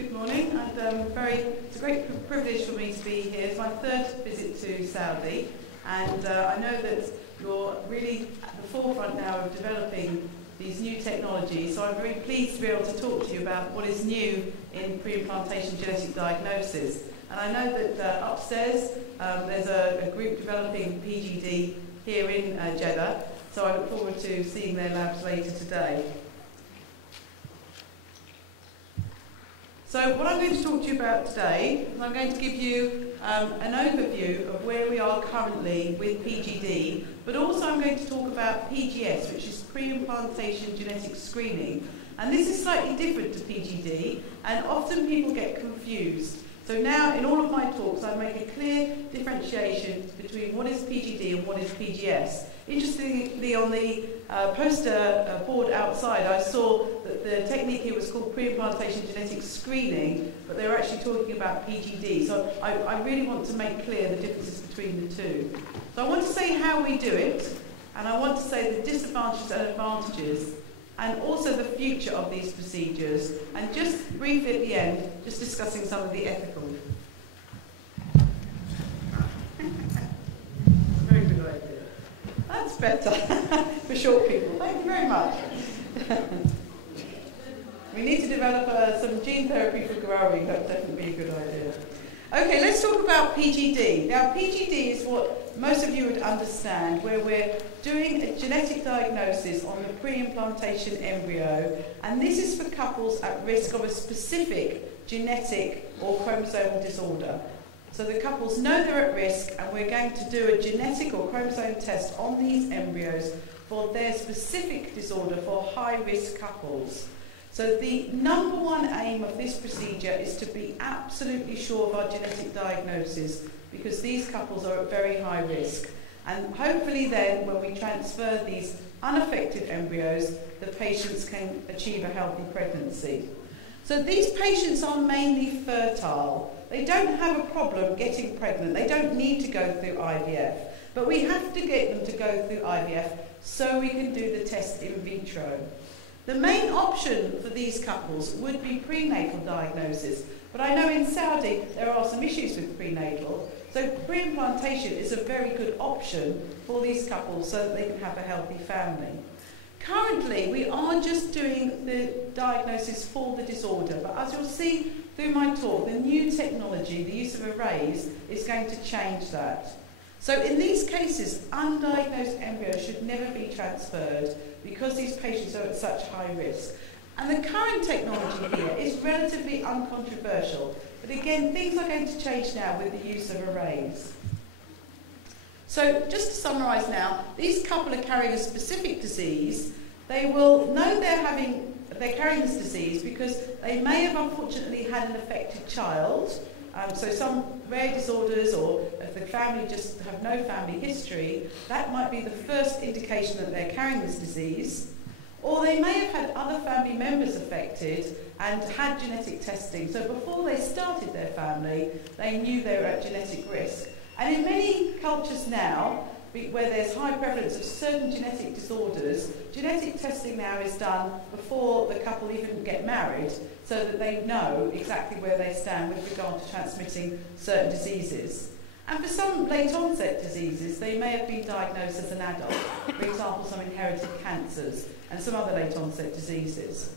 Good morning, and it's a great privilege for me to be here. It's my third visit to Saudi, and I know that you're really at the forefront now of developing these new technologies, so I'm very pleased to be able to talk to you about what is new in pre-implantation genetic diagnosis. And I know that upstairs there's a group developing PGD here in Jeddah, so I look forward to seeing their labs later today. So what I'm going to talk to you about today is I'm going to give you an overview of where we are currently with PGD, but also I'm going to talk about PGS, which is pre-implantation genetic screening. And this is slightly different to PGD, and often people get confused. So now, in all of my talks, I make a clear differentiation between what is PGD and what is PGS. Interestingly, on the poster board outside, I saw that the technique here was called pre-implantation genetic screening, but they were actually talking about PGD. So I really want to make clear the differences between the two. So I want to say how we do it, and I want to say the disadvantages and advantages, and also the future of these procedures, and just briefly at the end, just discussing some of the ethical. Very good idea. That's better for short people. Thank you very much. We need to develop some gene therapy for growing. That would definitely be a good idea. Okay, let's talk about PGD. Now, PGD is what most of you would understand, where we're doing a genetic diagnosis on the pre-implantation embryo, and this is for couples at risk of a specific genetic or chromosomal disorder. So the couples know they're at risk, and we're going to do a genetic or chromosome test on these embryos for their specific disorder for high-risk couples. So the number one aim of this procedure is to be absolutely sure of our genetic diagnosis, because these couples are at very high risk. And hopefully then, when we transfer these unaffected embryos, the patients can achieve a healthy pregnancy. So these patients are mainly fertile. They don't have a problem getting pregnant. They don't need to go through IVF. But we have to get them to go through IVF so we can do the test in vitro. The main option for these couples would be prenatal diagnosis, but I know in Saudi there are some issues with prenatal, so pre-implantation is a very good option for these couples so that they can have a healthy family. Currently, we are just doing the diagnosis for the disorder, but as you'll see through my talk, the new technology, the use of arrays, is going to change that. So in these cases, undiagnosed embryos should never be transferred because these patients are at such high risk. And the current technology here is relatively uncontroversial, but again, things are going to change now with the use of arrays. So just to summarise now, these couple are carrying a specific disease. They will know they're carrying this disease because they may have unfortunately had an affected child. So some rare disorders, or if the family just have no family history, that might be the first indication that they're carrying this disease. Or they may have had other family members affected and had genetic testing. So before they started their family, they knew they were at genetic risk. And in many cultures now, where there's high prevalence of certain genetic disorders, genetic testing now is done before the couple even get married, so that they know exactly where they stand with regard to transmitting certain diseases. And for some late onset diseases, they may have been diagnosed as an adult, for example, some inherited cancers and some other late onset diseases.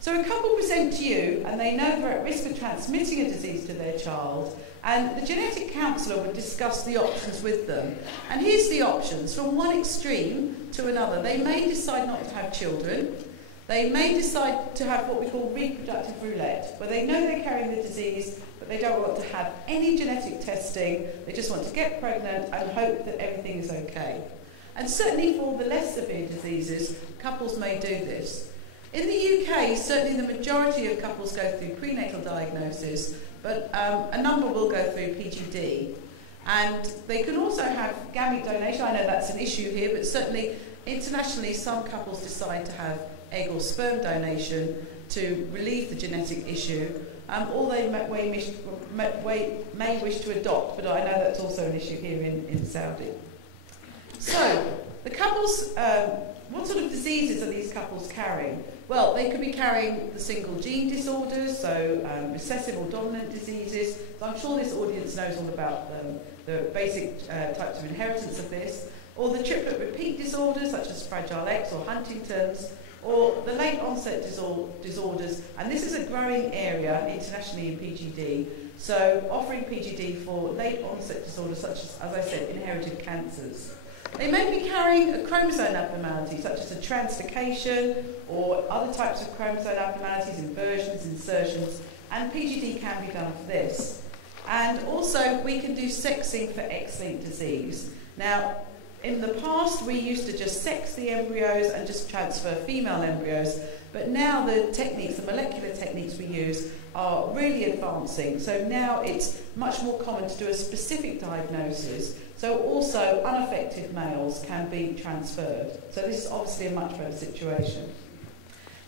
So a couple present to you and they know they're at risk of transmitting a disease to their child, and the genetic counsellor would discuss the options with them. And here's the options, from one extreme to another. They may decide not to have children. They may decide to have what we call reproductive roulette, where they know they're carrying the disease, but they don't want to have any genetic testing. They just want to get pregnant and hope that everything is okay. And certainly for the less severe diseases, couples may do this. In the UK, certainly the majority of couples go through prenatal diagnosis, but a number will go through PGD. And they can also have gamete donation. I know that's an issue here, but certainly internationally some couples decide to have egg or sperm donation to relieve the genetic issue, or they may wish to adopt, but I know that's also an issue here in Saudi. So, the couples, what sort of diseases are these couples carrying? Well, they could be carrying the single gene disorders, so recessive or dominant diseases. So I'm sure this audience knows all about the basic types of inheritance of this, or the triplet repeat disorders such as Fragile X or Huntington's, or the late onset disorders, and this is a growing area internationally in PGD, so offering PGD for late onset disorders such as I said, inherited cancers. They may be carrying a chromosome abnormality such as a translocation or other types of chromosome abnormalities, inversions, insertions, and PGD can be done for this. And also we can do sexing for X-linked disease. Now, in the past, we used to just sex the embryos and just transfer female embryos, but now the techniques, the molecular techniques we use are really advancing. So now it's much more common to do a specific diagnosis. So also unaffected males can be transferred. So this is obviously a much better situation.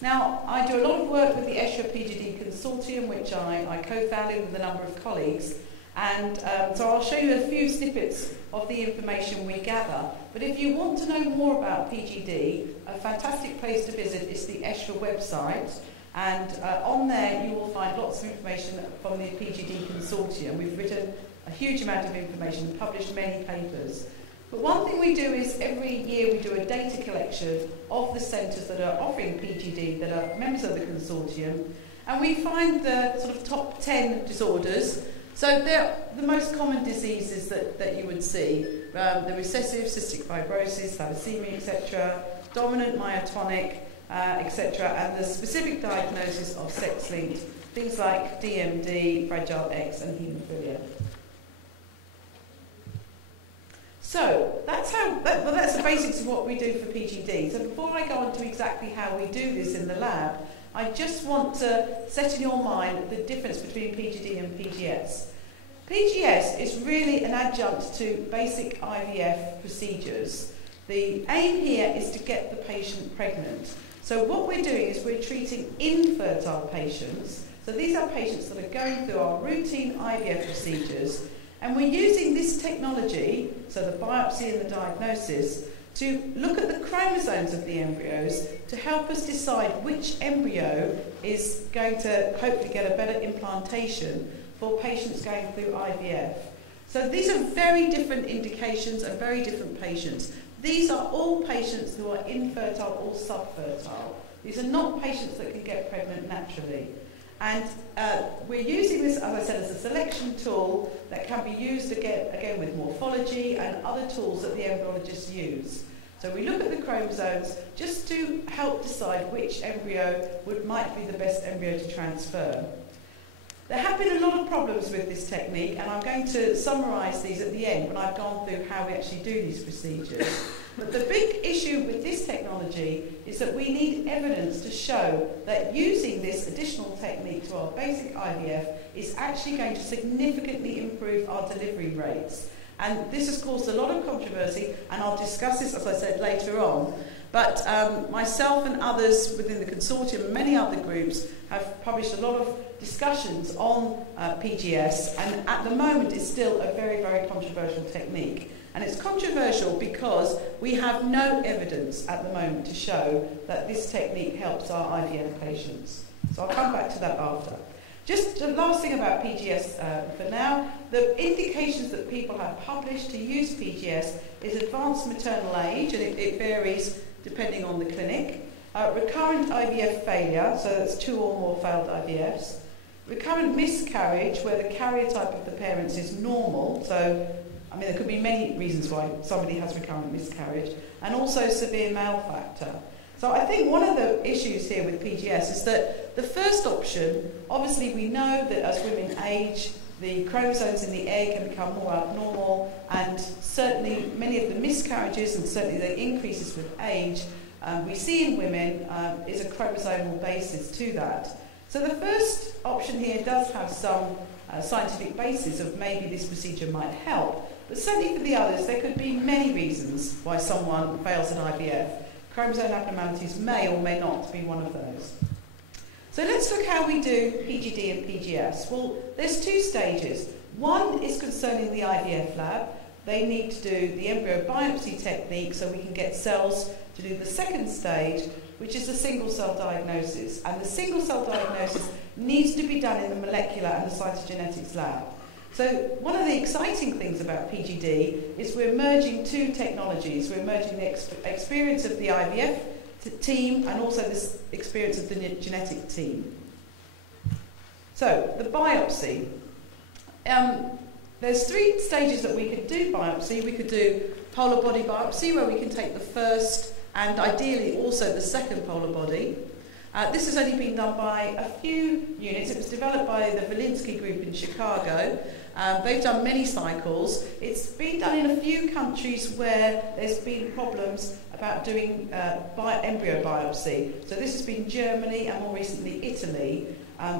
Now, I do a lot of work with the ESHRE PGD Consortium, which I co-founded with a number of colleagues. And so I'll show you a few snippets of the information we gather. But if you want to know more about PGD, a fantastic place to visit is the ESHRE website. And on there you will find lots of information from the PGD Consortium. We've written a huge amount of information, published many papers. But one thing we do is every year we do a data collection of the centres that are offering PGD, that are members of the consortium. And we find the sort of top 10 disorders. So they're the most common diseases that you would see, the recessive cystic fibrosis, thalassemia, etc., dominant myotonic, etc., and the specific diagnosis of sex-linked, things like DMD, Fragile X, and haemophilia. So that's the basics of what we do for PGD. So before I go on to exactly how we do this in the lab, I just want to set in your mind the difference between PGD and PGS. PGS is really an adjunct to basic IVF procedures. The aim here is to get the patient pregnant. So what we're doing is we're treating infertile patients. So these are patients that are going through our routine IVF procedures, and we're using this technology, so the biopsy and the diagnosis, to look at the chromosomes of the embryos to help us decide which embryo is going to hopefully get a better implantation for patients going through IVF. So these are very different indications and very different patients. These are all patients who are infertile or subfertile. These are not patients that can get pregnant naturally. And we're using this, as I said, as a selection tool that can be used again with morphology and other tools that the embryologists use. So we look at the chromosomes just to help decide which embryo might be the best embryo to transfer. There have been a lot of problems with this technique, and I'm going to summarise these at the end when I've gone through how we actually do these procedures. But the big issue with this technology is that we need evidence to show that using this additional technique to our basic IVF is actually going to significantly improve our delivery rates. And this has caused a lot of controversy, and I'll discuss this, as I said, later on. But myself and others within the consortium and many other groups have published a lot of discussions on PGS, and at the moment it's still a very, very controversial technique. And it's controversial because we have no evidence at the moment to show that this technique helps our IVF patients. So I'll come back to that after. Just the last thing about PGS for now, the indications that people have published to use PGS is advanced maternal age, and it varies depending on the clinic, recurrent IVF failure, so that's 2 or more failed IVFs, recurrent miscarriage, where the karyotype of the parents is normal, so I mean there could be many reasons why somebody has recurrent miscarriage, and also severe male factor. So I think one of the issues here with PGS is that the first option, obviously we know that as women age, the chromosomes in the egg can become more abnormal, and certainly many of the miscarriages and certainly the increases with age we see in women is a chromosomal basis to that. So the first option here does have some scientific basis of maybe this procedure might help, but certainly for the others there could be many reasons why someone fails an IVF. Chromosome abnormalities may or may not be one of those. So let's look how we do PGD and PGS. Well, there's 2 stages. One is concerning the IVF lab. They need to do the embryo biopsy technique so we can get cells to do the second stage, which is the single cell diagnosis. And the single cell diagnosis needs to be done in the molecular and the cytogenetics lab. So one of the exciting things about PGD is we're merging two technologies. We're merging the experience of the IVF team and also this experience of the genetic team. So the biopsy. There's 3 stages that we could do biopsy. We could do polar body biopsy, where we can take the first and ideally also the second polar body. This has only been done by a few units. It was developed by the Valinsky group in Chicago. They've done many cycles. It's been done in a few countries where there's been problems about doing embryo biopsy. So this has been Germany and more recently Italy,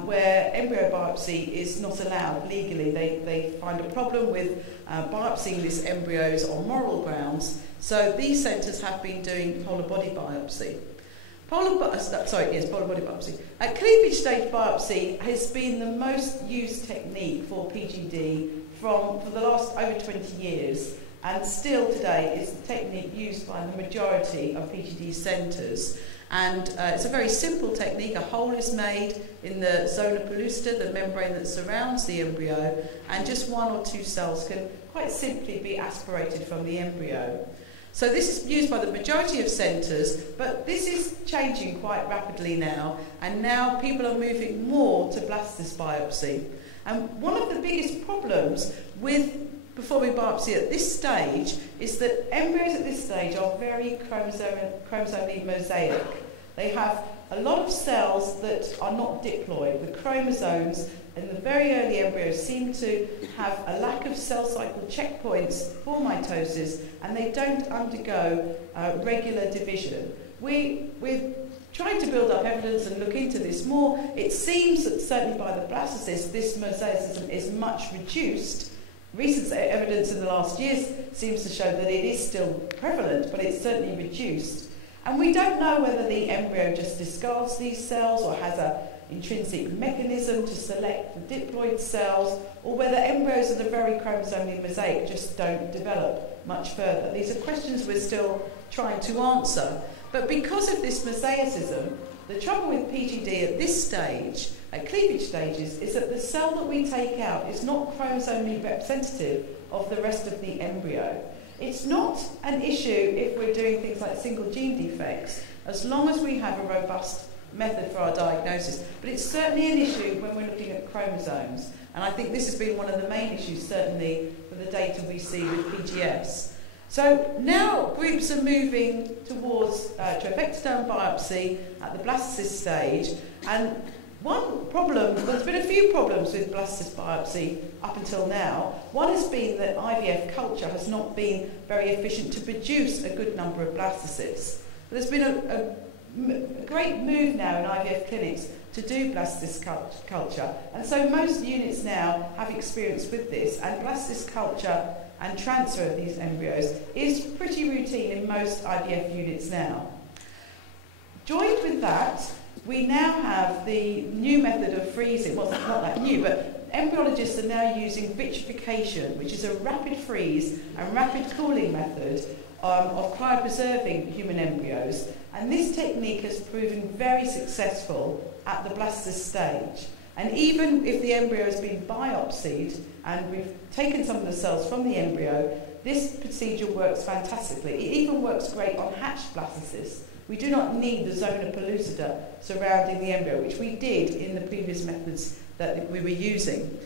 where embryo biopsy is not allowed legally. They find a problem with biopsying these embryos on moral grounds. So these centres have been doing polar body biopsy. Polar body biopsy. Cleavage stage biopsy has been the most used technique for PGD for the last over 20 years, and still today is the technique used by the majority of PGD centres. And it's a very simple technique. A hole is made in the zona pellucida, the membrane that surrounds the embryo, and just 1 or 2 cells can quite simply be aspirated from the embryo. So this is used by the majority of centres, but this is changing quite rapidly now, and now people are moving more to blastocyst biopsy. And one of the biggest problems with performing biopsy at this stage is that embryos at this stage are very chromosomally mosaic. They have a lot of cells that are not diploid. The chromosomes in the very early embryos seem to have a lack of cell cycle checkpoints for mitosis, and they don't undergo regular division. We're trying to build up evidence and look into this more. It seems that certainly by the blastocyst, this mosaicism is much reduced. Recent evidence in the last years seems to show that it is still prevalent, but it's certainly reduced. And we don't know whether the embryo just discards these cells or has an intrinsic mechanism to select the diploid cells, or whether embryos that are very chromosomally mosaic just don't develop much further. These are questions we're still trying to answer. But because of this mosaicism, the trouble with PGD at this stage, at cleavage stages, is that the cell that we take out is not chromosomally representative of the rest of the embryo. It's not an issue if we're doing things like single gene defects, as long as we have a robust method for our diagnosis. But it's certainly an issue when we're looking at chromosomes. And I think this has been one of the main issues, certainly, for the data we see with PGS. So now groups are moving towards trophectoderm biopsy at the blastocyst stage. And one problem, there's been a few problems with blastocyst biopsy up until now. One has been that IVF culture has not been very efficient to produce a good number of blastocysts. There's been a great move now in IVF clinics to do blastocyst culture, and so most units now have experience with this, and blastocyst culture and transfer of these embryos is pretty routine in most IVF units now. Joined with that, we now have the new method of freezing. Well, it's not that new, but embryologists are now using vitrification, which is a rapid freeze and rapid cooling method of cryopreserving human embryos. And this technique has proven very successful at the blastocyst stage. And even if the embryo has been biopsied and we've taken some of the cells from the embryo, this procedure works fantastically. It even works great on hatched blastocysts. We do not need the zona pellucida surrounding the embryo, which we did in the previous methods that we were using.